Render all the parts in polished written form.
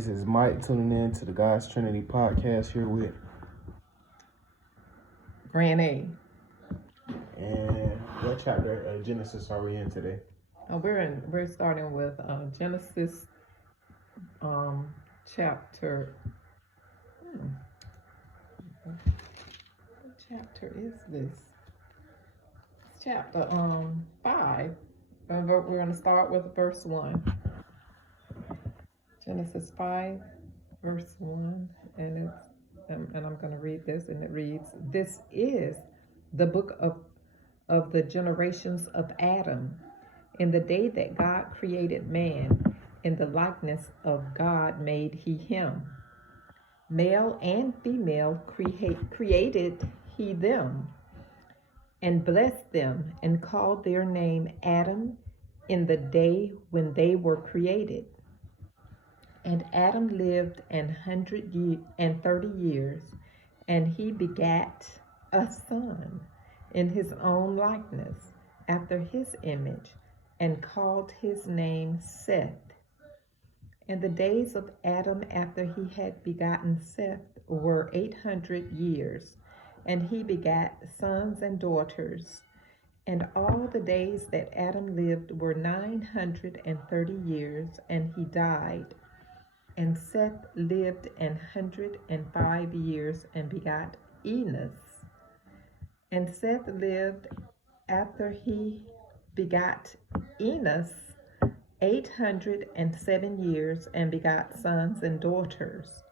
This is Mike tuning in to the God's Trinity podcast here with Grand A. And what chapter of Genesis are we in today? We're starting with Genesis chapter. What chapter is this? It's chapter 5. We're going to start with verse 1. Genesis 5, verse 1, and I'm going to read this, and it reads, "This is the book of the generations of Adam. In the day that God created man, in the likeness of God made he him. Male and female created he them, and blessed them, and called their name Adam in the day when they were created. And Adam lived 130 years, and he begat a son in his own likeness, after his image, and called his name Seth. And the days of Adam after he had begotten Seth were 800 years, and he begat sons and daughters. And all the days that Adam lived were 930 years, and he died. And Seth lived 105 years, and begot Enos. And Seth lived after he begot Enos 807 years, and begot sons and daughters.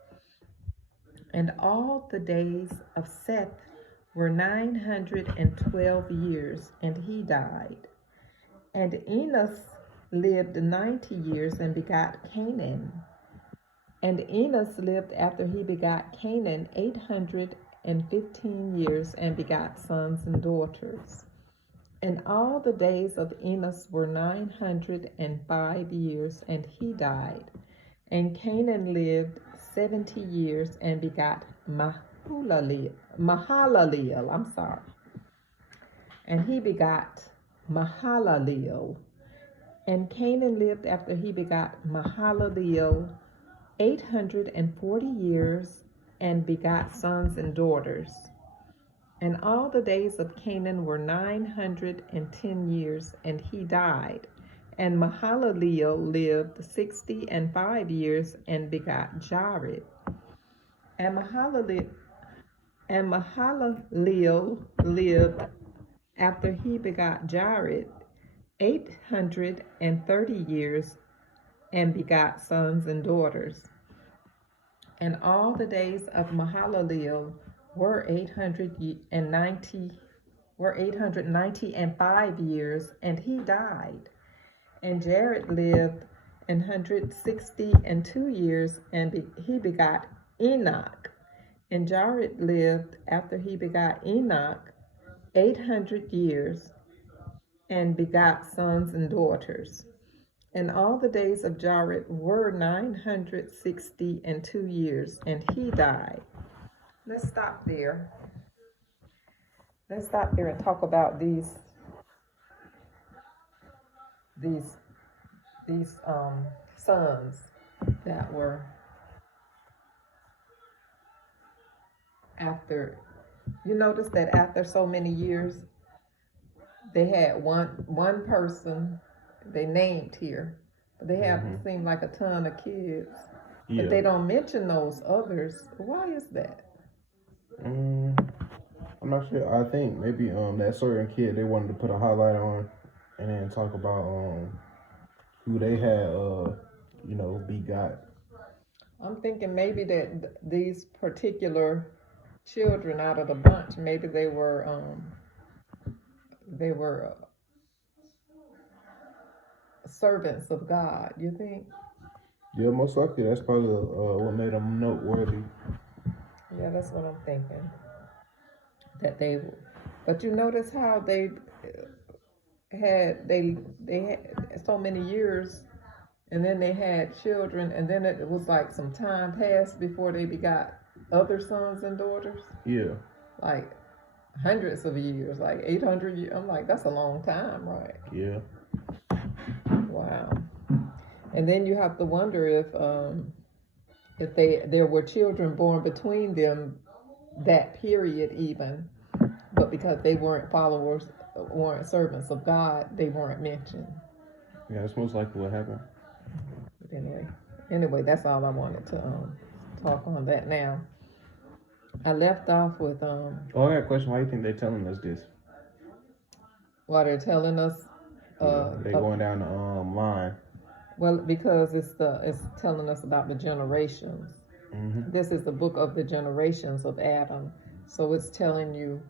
And all the days of Seth were 912 years, and he died. And Enos lived 90 years, and begot Canaan. And Enos lived after he begot Canaan 815 years, and begot sons and daughters. And all the days of Enos were 905 years, and he died. And Canaan lived 70 years, and begot Mahalaleel. And he begot Mahalaleel. And Canaan lived after he begot Mahalaleel 840 years, and begot sons and daughters. And all the days of Canaan were 910 years, and he died. And Mahalaleel lived 65 years, and begot Jared. And Mahalaleel lived after he begot Jared 830 years, and begot sons and daughters. And all the days of Mahalaleel were 895 years, and he died. And Jared lived 162 years, and he begot Enoch. And Jared lived after he begot Enoch 800 years, and begot sons and daughters. And all the days of Jared were 962 years, and he died." Let's stop there. Let's stop there and talk about these sons that were after. You notice that after so many years, they had one person they named here, but they have seemed like a ton of kids. Yeah. But they don't mention those others. Why is that? I'm not sure. I think maybe that certain kid they wanted to put a highlight on, and then talk about who they had begot. I'm thinking maybe that these particular children out of the bunch, maybe they were servants of God. You think? Yeah, most likely that's probably what made them noteworthy. Yeah, that's what I'm thinking. That they, but you notice how they had so many years, and then they had children, and then it was like some time passed before they begot other sons and daughters. Yeah. Like hundreds of years, like 800 years. I'm like, that's a long time, right? Yeah. Wow. And then you have to wonder if if there were children born between them that period even, but because they weren't followers, weren't servants of God, they weren't mentioned. Yeah, that's most likely what happened. But anyway, that's all I wanted to talk on that now. I left off with Oh, I got a question. Why do you think they're telling us this? what they're telling us. They're going down the line. Well, because it's telling us about the generations. Mm-hmm. This is the book of the generations of Adam. So it's telling you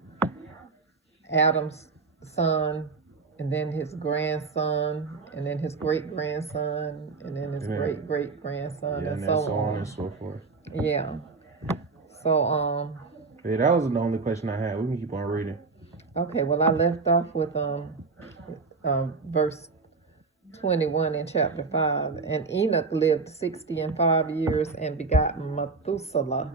Adam's son, and then his grandson, and then his great grandson, and then his great great grandson, and so on and so forth. Yeah. So Yeah, that was the only question I had. We can keep on reading. Okay. Well, I left off with verse 21 in chapter 5. And Enoch lived 65 years and begot Methuselah.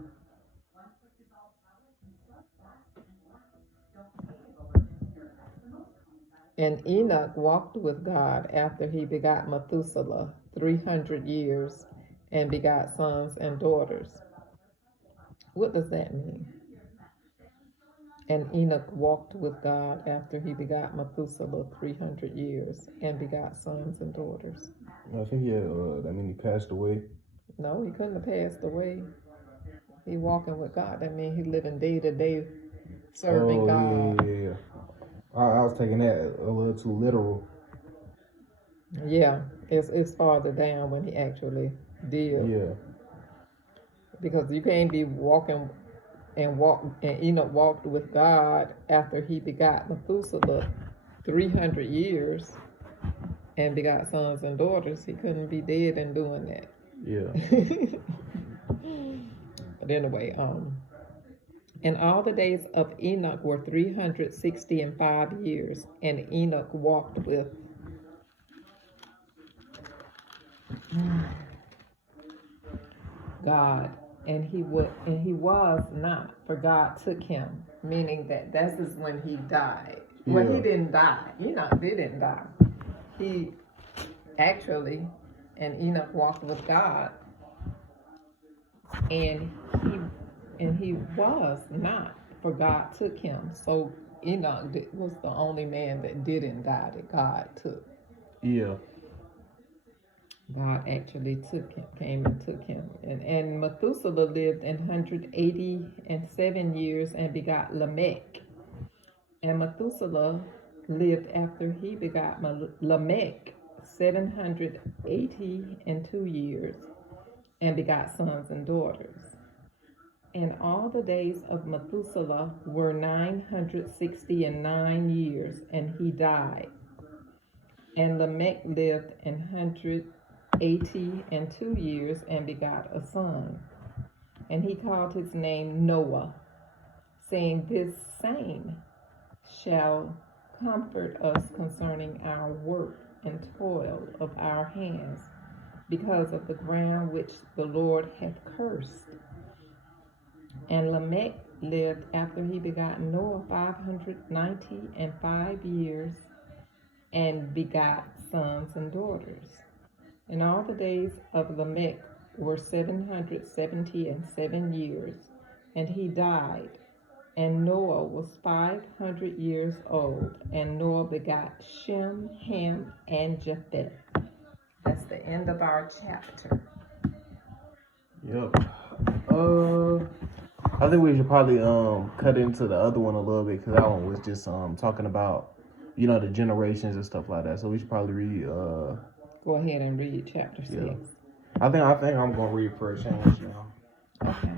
And Enoch walked with God after he begot Methuselah 300 years and begot sons and daughters. What does that mean? And Enoch walked with God after he begot Methuselah 300 years and begot sons and daughters. I think he passed away. No, he couldn't have passed away. He walking with God. That means he living day to day serving God. Yeah. I was taking that a little too literal. Yeah, it's farther down when he actually did. Yeah. Because you can't be walking and Enoch walked with God after he begot Methuselah 300 years and begot sons and daughters. He couldn't be dead and doing that. Yeah. But anyway, and all the days of Enoch were 365 years, and Enoch walked with God, and he was not, for God took him, meaning that this is when he died. Yeah. Well, he didn't die. Enoch didn't die. He actually, and Enoch walked with God, and he was not, for God took him. So Enoch was the only man that didn't die that God took. Yeah. God actually came and took him. And Methuselah lived 187 years and begot Lamech. And Methuselah lived after he begot Lamech 782 years and begot sons and daughters. And all the days of Methuselah were 969 years, and he died. And Lamech lived 182 years and begot a son. And he called his name Noah, saying, "This same shall comfort us concerning our work and toil of our hands, because of the ground which the Lord hath cursed." And Lamech lived after he begot Noah 595 years and begot sons and daughters. And all the days of Lamech were 777 years, and he died. And Noah was 500 years old, and Noah begot Shem, Ham, and Japheth. That's the end of our chapter. Yep. I think we should probably cut into the other one a little bit, because that one was just talking about, the generations and stuff like that. So we should probably read. Go ahead and read chapter 6. Yeah. I think I'm gonna read for a change now. Okay.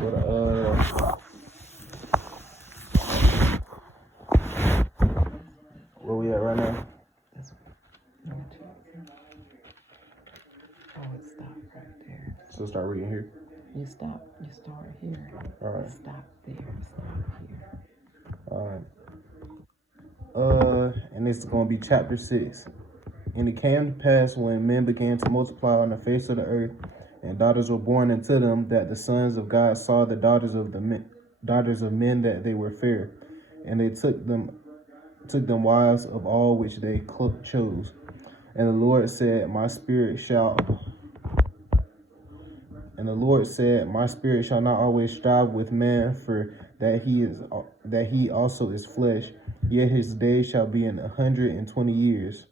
But where we at right now? This one. Oh, it stopped right there. So start reading here. You start here. All right. Stop there. Stop here. All right. And this is gonna be chapter 6. And it came to pass, when men began to multiply on the face of the earth, and daughters were born unto them, that the sons of God saw the daughters of men that they were fair, and they took them wives of all which they chose. And the Lord said, My spirit shall And the Lord said, My spirit shall not always strive with man, for that he also is flesh, yet his days shall be 120 years.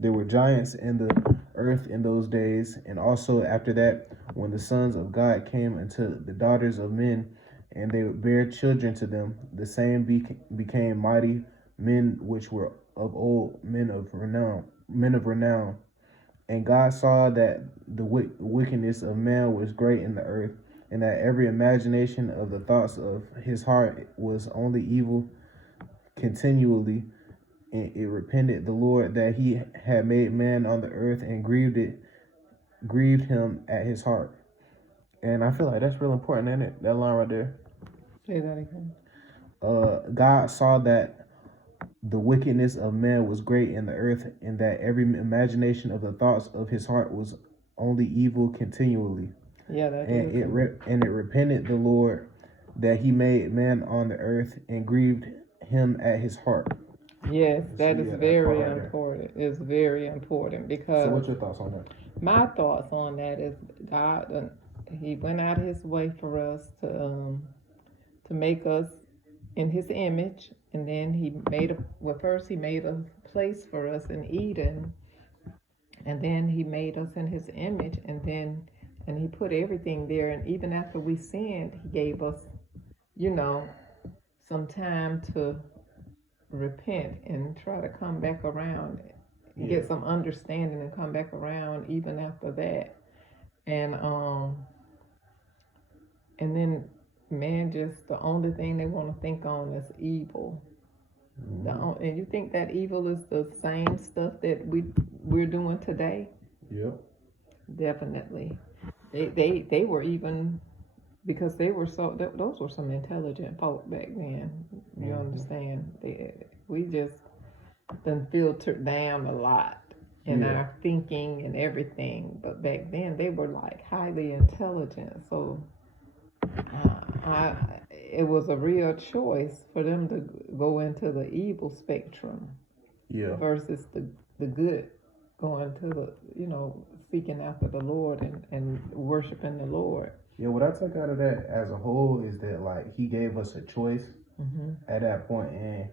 There were giants in the earth in those days, and also after that, when the sons of God came unto the daughters of men, and they would bear children to them, the same became mighty men which were of old, men of renown. And God saw that the wickedness of man was great in the earth, and that every imagination of the thoughts of his heart was only evil continually. And it repented the Lord that he had made man on the earth, and grieved him at his heart. And I feel like that's real important, isn't it? That line right there. Say that again. God saw that the wickedness of man was great in the earth, and that every imagination of the thoughts of his heart was only evil continually. Yeah, that And is. it repented the Lord that he made man on the earth, and grieved him at his heart. Yes, that is that very part right important. It's very important So because what's your thoughts on that? my thoughts on that is God, he went out of his way for us to make us in his image, and then he made first he made a place for us in Eden, and then he made us in his image, and he put everything there, and even after we sinned, he gave us, some time to repent and try to come back around, get some understanding and come back around even after that. And then man, just the only thing they want to think on is evil. And you think that evil is the same stuff that we're doing today? Yep. Definitely. They were even, because they were those were some intelligent folk back then. You understand? We just done filtered down a lot in our thinking and everything. But back then they were like highly intelligent. So it was a real choice for them to go into the evil spectrum, versus the good, going to the seeking after the Lord and worshiping the Lord. Yeah, what I took out of that as a whole is that like he gave us a choice at that point, and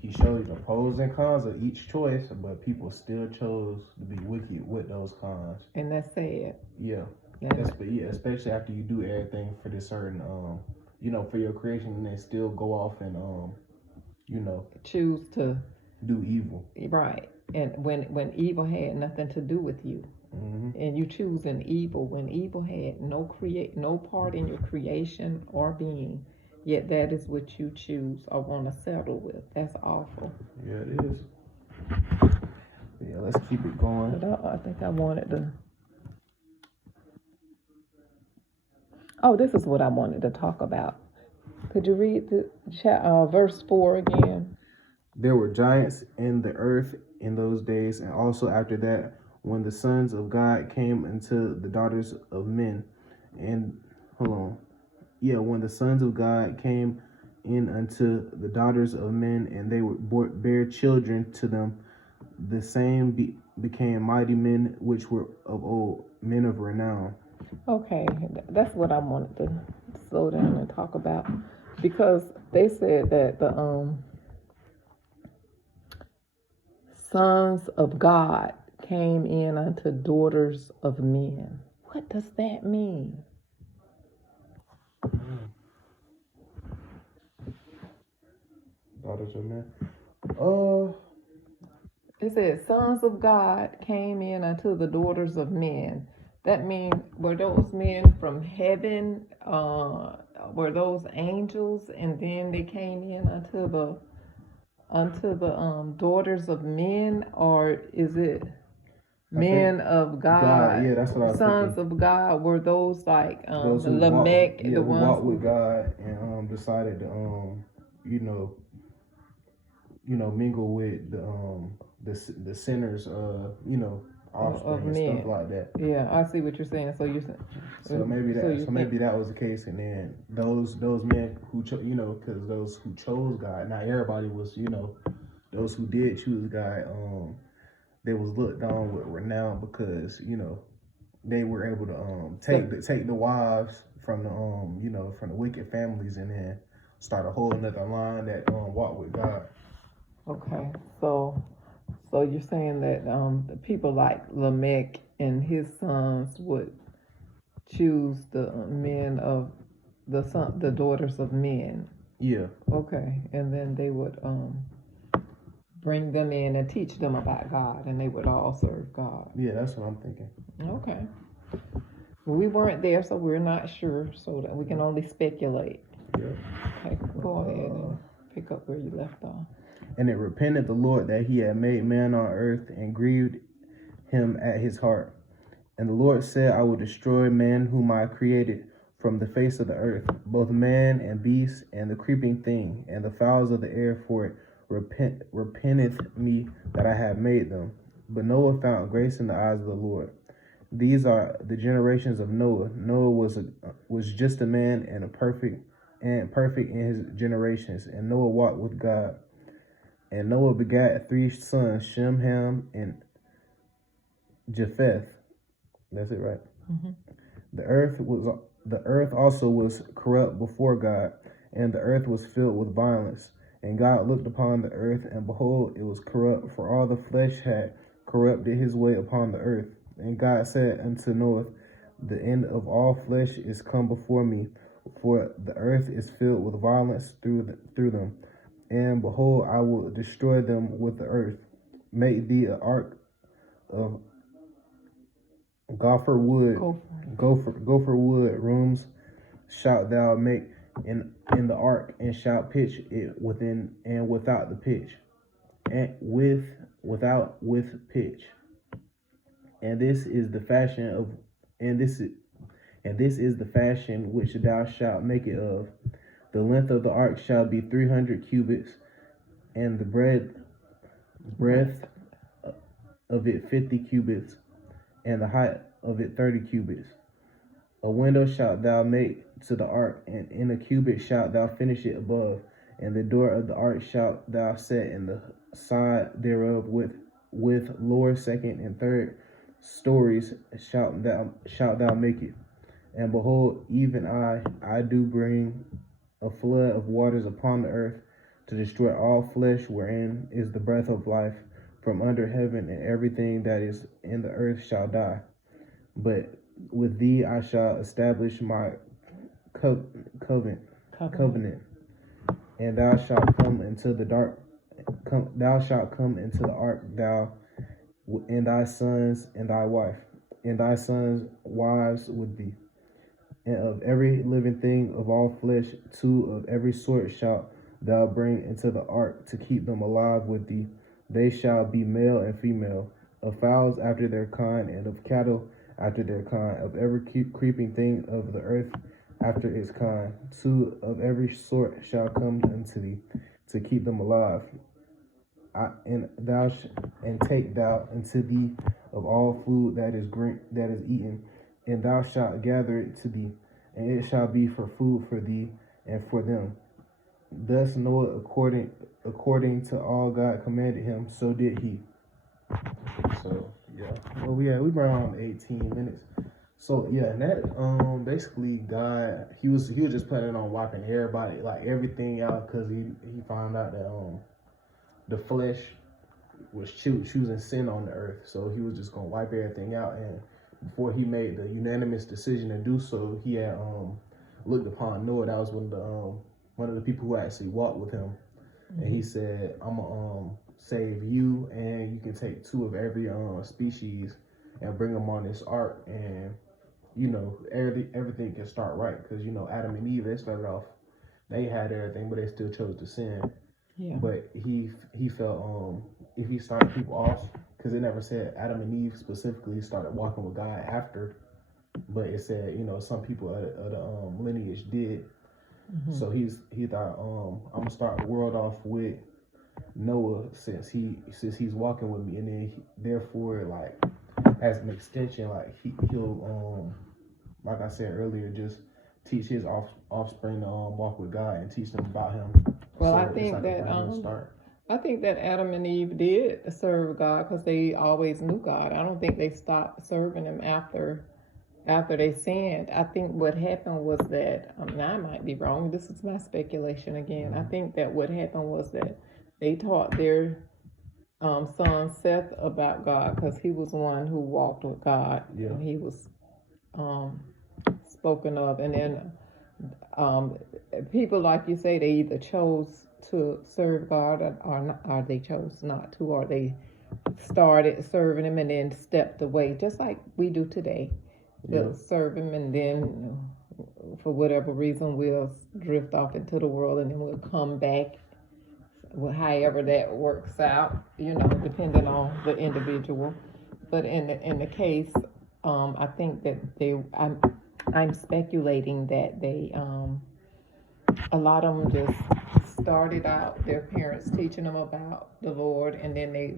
he showed the pros and cons of each choice, but people still chose to be wicked with those cons. And that's sad. Yeah. Especially after you do everything for this certain, for your creation, and then still go off and, choose to do evil. Right. And when evil had nothing to do with you, and you choosing evil when evil had no part in your creation or being, yet that is what you choose or want to settle with. That's awful. Yeah, it is. Yeah, let's keep it going. But I think I wanted to. Oh, this is what I wanted to talk about. Could you read the verse 4 again? There were giants in the earth in those days, and also after that, when the sons of God came unto the daughters of men. And when the sons of God came in unto the daughters of men, and they would bear children to them, the same became mighty men which were of old, men of renown. Okay, that's what I wanted to slow down and talk about, because they said that the sons of God came in unto daughters of men. What does that mean? Daughters of men. It said sons of God came in unto the daughters of men. That means, were those men from heaven? Were those angels, and then they came in unto the daughters of men, or is it men of God? Yeah, that's what I was Sons thinking. of God, were those like those who Lamech, walked, the ones walked with God and decided to mingle with the sinners, offspring and stuff like that. Yeah, I see what you're saying. So you're saying. So maybe that was the case, and then those men who because those who chose God, not everybody was, those who did choose God, they was looked on with renown because they were able to take the wives from the from the wicked families and then start a whole another line that walk with God. Okay, so you're saying that the people like Lamech and his sons would choose the men of the daughters of men. Yeah. Okay, and then they would bring them in and teach them about God, and they would all serve God. Yeah, that's what I'm thinking. Okay. We weren't there, so we're not sure, so that we can only speculate. Yeah. Okay, go ahead and pick up where you left off. And it repented the Lord that he had made man on earth and grieved him at his heart. And the Lord said, I will destroy man whom I created from the face of the earth, both man and beast, and the creeping thing, and the fowls of the air, for it repenteth me that I have made them. But Noah found grace in the eyes of the Lord. These are the generations of Noah. Noah was just a man and perfect in his generations, and Noah walked with God. And Noah begat 3 sons, Shem, Ham, and Japheth. That's it, right? Mm-hmm. The earth also was corrupt before God, and the earth was filled with violence. And God looked upon the earth, and behold, it was corrupt, for all the flesh had corrupted his way upon the earth. And God said unto Noah, the end of all flesh is come before me, for the earth is filled with violence through them. And behold, I will destroy them with the earth. Make thee an ark of gopher wood, gopher wood rooms shalt thou make in the ark, and shalt pitch it within and without the pitch, and without with pitch. And this is the fashion which thou shalt make it of. The length of the ark shall be 300 cubits, and the breadth of it 50 cubits, and the height of it 30 cubits. A window shalt thou make to the ark, and in a cubit shalt thou finish it above. And the door of the ark shalt thou set in the side thereof with lower, second, and third stories shalt thou make it. And behold, even I do bring a flood of waters upon the earth to destroy all flesh, wherein is the breath of life from under heaven, and everything that is in the earth shall die. But with thee I shall establish my covenant, and thou shalt come into the ark, thou and thy sons and thy wife, and thy sons' wives with thee. And of every living thing of all flesh, 2 of every sort shalt thou bring into the ark to keep them alive with thee. They shall be male and female, of fowls after their kind, and of cattle after their kind, of every creeping thing of the earth after its kind. 2 of every sort shall come unto thee to keep them alive. And take thou unto thee of all food that is eaten, and thou shalt gather it to thee, and it shall be for food for thee and for them. Thus Noah, according to all God commanded him, so did he. So yeah, well we brought on 18 minutes. So yeah, and that basically God, he was just planning on wiping everybody, like everything out, because he found out that the flesh was choosing sin on the earth, so he was just gonna wipe everything out. And before he made the unanimous decision to do so, he had looked upon Noah. That was one of the people who actually walked with him. Mm-hmm. And he said, I'm gonna save you, and you can take 2 of every species and bring them on this ark, and everything can start right, because Adam and Eve, they started off, they had everything, but they still chose to sin. Yeah. But he felt if he started people off, because it never said Adam and Eve specifically started walking with God after, but it said some people of the lineage did. Mm-hmm. So he thought I'm gonna start the world off with Noah, since he's walking with me, and then therefore, like, as an extension, like he'll like I said earlier, just teach his offspring to walk with God and teach them about him. Well, so I think that Adam and Eve did serve God because they always knew God. I don't think they stopped serving him after after they sinned, I think what happened was that, now I might be wrong, this is my speculation again. I think that what happened was that they taught their son Seth about God, because he was one who walked with God. Yeah. And he was um, spoken of. And then people, like you say, they either chose to serve God, or they chose not to, or they started serving him and then stepped away, just like we do today. We'll serve him, and then for whatever reason we'll drift off into the world, and then we'll come back, however that works out, depending on the individual. But in the case, I think that I'm speculating that they a lot of them just started out, their parents teaching them about the Lord, and then they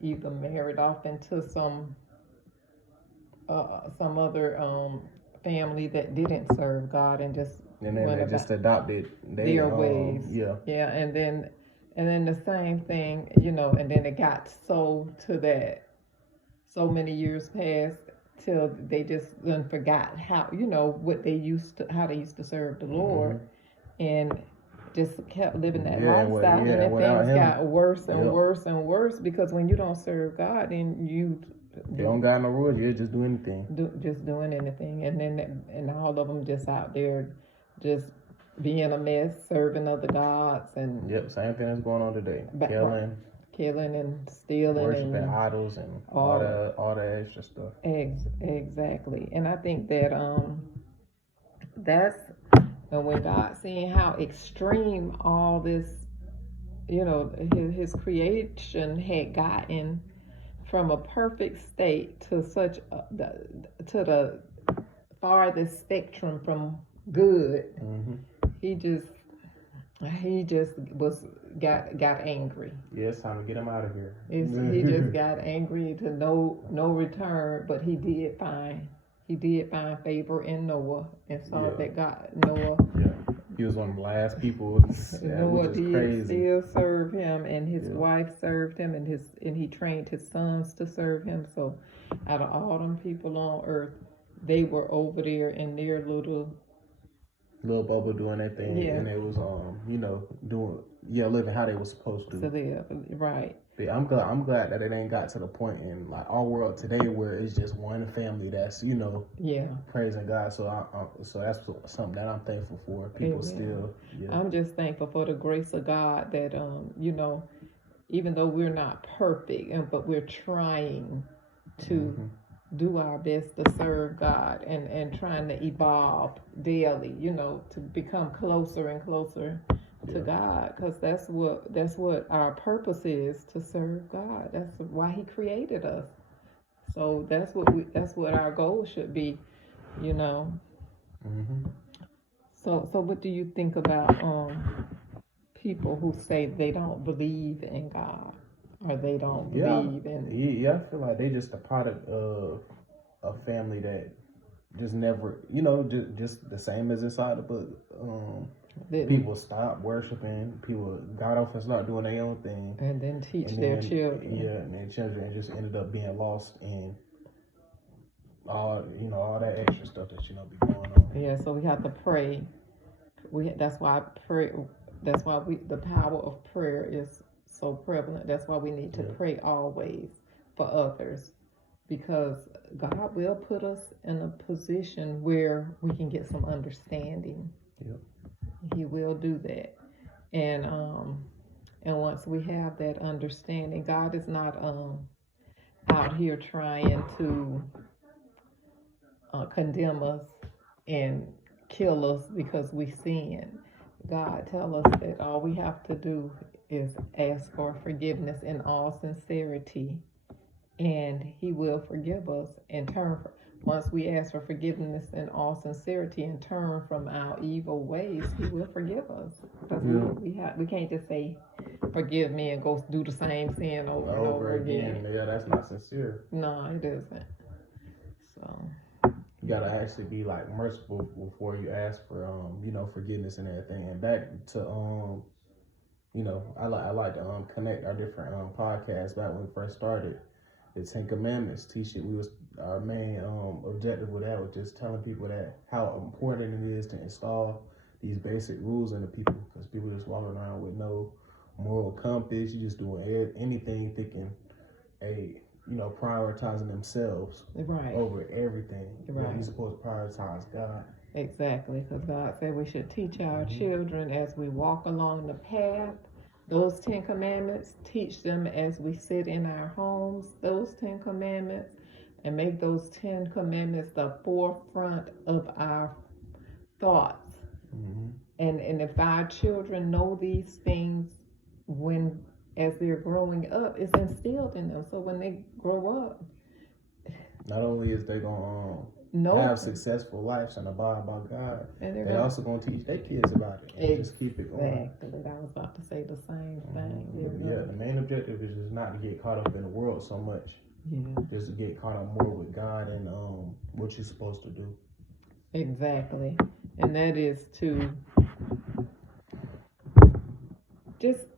either married off into some other family that didn't serve God, and then they just adopted their ways. Yeah, and then the same thing, and then it got so to that, so many years passed till they just then forgot how, what they used to, how they used to serve the Lord, and just kept living that lifestyle, and then things got worse and worse and worse, because when you don't serve God, then you don't got no rules. You just do anything. Just doing anything, and then all of them just out there, just being a mess, serving other gods, and same thing that's going on today. Killing and stealing, worshiping and idols, and all that extra stuff. Exactly, and I think that that's, and when God seeing how extreme all this, his creation had gotten from a perfect state to such to the farthest spectrum from good, he just got angry. Yeah, it's time to get him out of here. He just got angry to no return, but he did find favor in Noah, and saw that Noah. Yeah. He was one of the last people. Noah did still serve him, and his wife served him, and he trained his sons to serve him. So, out of all them people on earth, they were over there in their little bubble doing their thing, and they was living how they were supposed to. So right. But I'm glad that it ain't got to the point in like our world today where it's just one family that's praising God. So so that's something that I'm thankful for. People still. Yeah. I'm just thankful for the grace of God that even though we're not perfect, but we're trying to do our best to serve God, and trying to evolve daily, to become closer and closer to God, because that's what our purpose is, to serve God. That's why He created us. So that's what our goal should be, So what do you think about people who say they don't believe in God, or they don't believe in? I feel like they just a product of a family that just never, just the same as inside the book. People stopped worshiping. People got off and started doing their own thing, and then teach their children. And their children just ended up being lost in all that extra stuff that be going on. Yeah, so we have to pray. That's why the power of prayer is so prevalent. That's why we need to pray always for others, because God will put us in a position where we can get some understanding. Yep. He will do that, and once we have that understanding, God is not out here trying to condemn us and kill us because we sin. God tell us that all we have to do is ask for forgiveness in all sincerity, and He will forgive us and once we ask for forgiveness in all sincerity and turn from our evil ways, He will forgive us. Because we can't just say, forgive me, and go do the same sin over and over again. Yeah, that's not sincere. No, it isn't. So you gotta actually be like merciful before you ask for forgiveness and everything. And back to I like to connect our different podcasts back when we first started. The 10 Commandments teach it. We was our main objective with that was just telling people that how important it is to install these basic rules into people, because people just walking around with no moral compass. You just doing anything thinking prioritizing themselves Right. over everything. Right. You're supposed to prioritize God. Exactly, because God said we should teach our Mhm. children as we walk along the path. Those 10 commandments, teach them as we sit in our homes, those 10 commandments, and make those 10 commandments the forefront of our thoughts. Mm-hmm. And if our children know these things when as they're growing up, it's instilled in them. So when they grow up, not only is they gonna have successful lives and abide by God, they also gonna teach their kids about it. Exactly. Just keep it going. Exactly. I was about to say the same thing. Yeah, the main objective is just not to get caught up in the world so much. Yeah. Just to get caught up more with God and what you're supposed to do. Exactly. And that is to just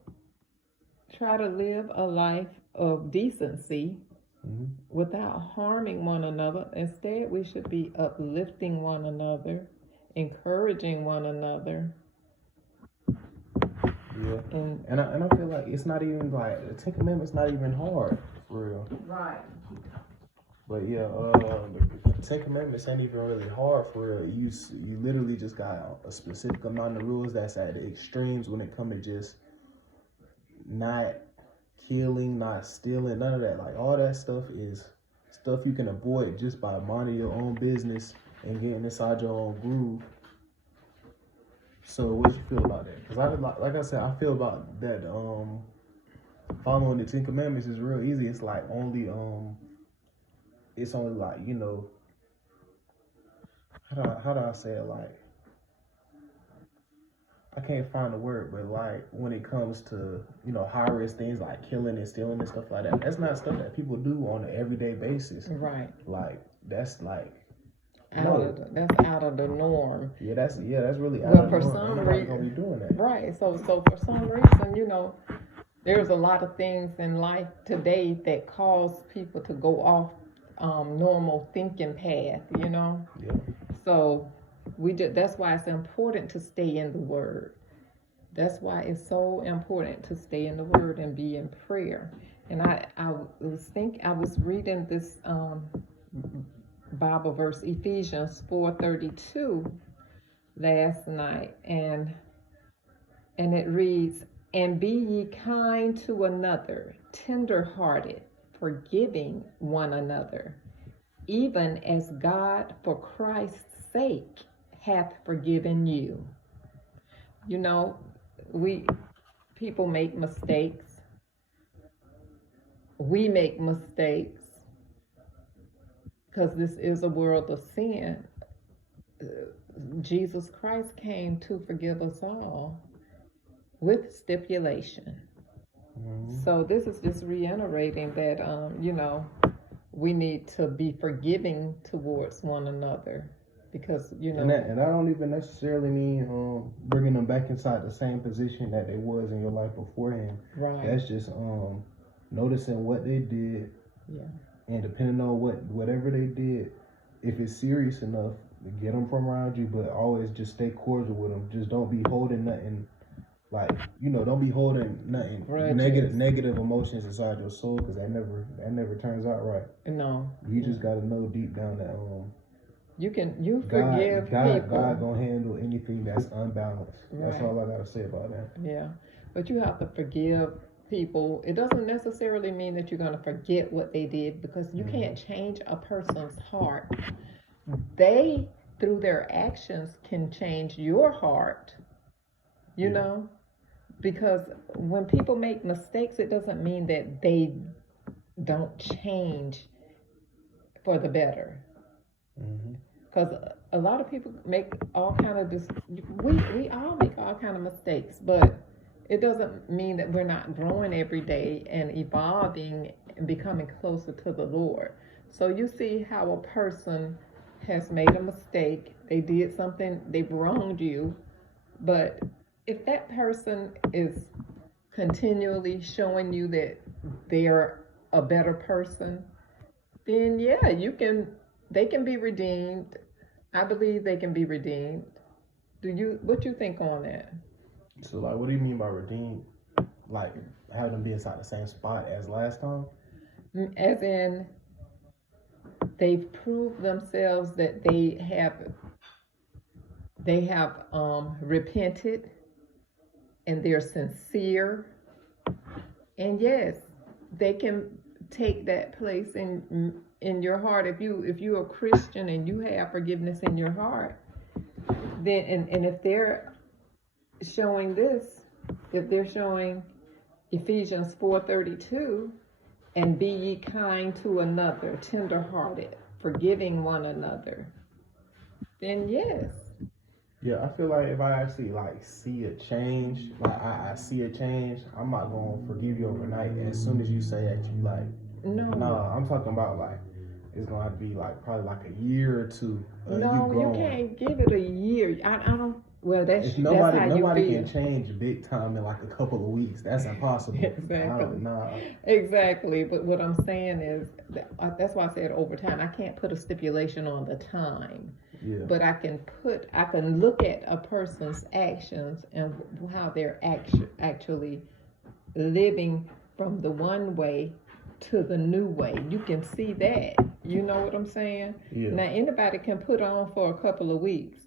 try to live a life of decency without harming one another. Instead, we should be uplifting one another, encouraging one another. Yeah. And I feel like it's not even like the 10 Commandments not even hard for real. Right. But yeah, the 10 Commandments ain't even really hard for real. You literally just got a specific amount of rules that's at the extremes when it comes to just not killing, not stealing, none of that. Like all that stuff is stuff you can avoid just by minding your own business and getting inside your own groove. So what you feel about that? Because like I said, I feel about that. Following the 10 Commandments is real easy. It's like it's only like how do I say it? Like I can't find the word, but like when it comes to high risk things like killing and stealing and stuff like that, that's not stuff that people do on an everyday basis. Right. Like that's like. That's out of the norm. Yeah, that's really out of the norm. For some reason, gonna be doing that. Right. So for some reason, there's a lot of things in life today that cause people to go off normal thinking path. Yeah. So that's why it's important to stay in the Word. That's why it's so important to stay in the Word and be in prayer. And I was reading this Bible verse, Ephesians 4:32, last night, and it reads, "And be ye kind to another, tender-hearted, forgiving one another, even as God for Christ's sake hath forgiven you." People make mistakes. We make mistakes. Because this is a world of sin. Jesus Christ came to forgive us all with stipulation. Mm-hmm. So this is just reiterating that, we need to be forgiving towards one another. Because, And I don't even necessarily mean bringing them back inside the same position that they was in your life beforehand. Right. That's just noticing what they did. Yeah. And depending on whatever they did, if it's serious enough, get them from around you, but always just stay cordial with them. Just don't be holding nothing, don't be holding nothing negative emotions inside your soul, because that never turns out right. No. You just gotta know deep down that you forgive people. God gonna handle anything that's unbalanced. Right. That's all I gotta say about that. Yeah, but you have to forgive people. It doesn't necessarily mean that you're going to forget what they did, because you can't change a person's heart. They, through their actions, can change your heart, because when people make mistakes, it doesn't mean that they don't change for the better. Because a lot of people make all kind of we all make all kind of mistakes, but it doesn't mean that we're not growing every day and evolving and becoming closer to the Lord. So you see how a person has made a mistake, they did something, they've wronged you, but if that person is continually showing you that they're a better person, then yeah, they can be redeemed. I believe they can be redeemed. What you think on that? So like, what do you mean by redeemed? Like having them be inside the same spot as last time? As in, they've proved themselves that they have repented and they're sincere, and yes, they can take that place in your heart. If you're a Christian and you have forgiveness in your heart, then and if they're showing this, if they're showing Ephesians 4:32, and be ye kind to another, tenderhearted, forgiving one another, then yes. Yeah, I feel like if I actually like see a change, like I see a change, I'm not gonna forgive you overnight. As soon as you say that, you like, No. I'm talking about like it's gonna have to be like probably like a year or two. No, you can't give it a year. I don't. Well, If that's how nobody you can change big time in like a couple of weeks. That's impossible. Exactly. Nah. Exactly. But what I'm saying is that's why I said over time. I can't put a stipulation on the time. Yeah. But I can look at a person's actions and how they're actually living from the one way to the new way. You can see that. You know what I'm saying? Yeah. Now anybody can put on for a couple of weeks.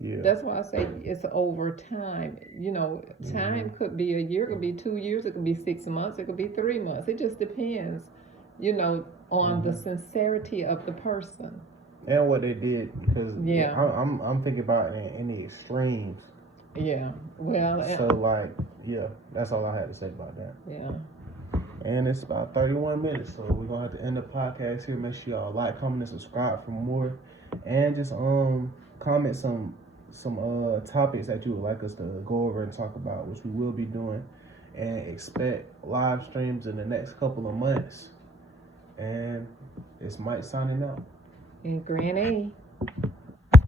Yeah. That's why I say it's over time. You know, time could be a year, it could be 2 years, it could be 6 months, it could be 3 months. It just depends, on the sincerity of the person. And what they did, because Yeah. I'm thinking about in the extremes. Yeah. Well. So like, yeah, that's all I had to say about that. Yeah. And it's about 31 minutes, so we're gonna have to end the podcast here. Make sure y'all like, comment, and subscribe for more, and just comment some topics that you would like us to go over and talk about, which we will be doing, and expect live streams in the next couple of months. And it's Mike signing out. And Granny.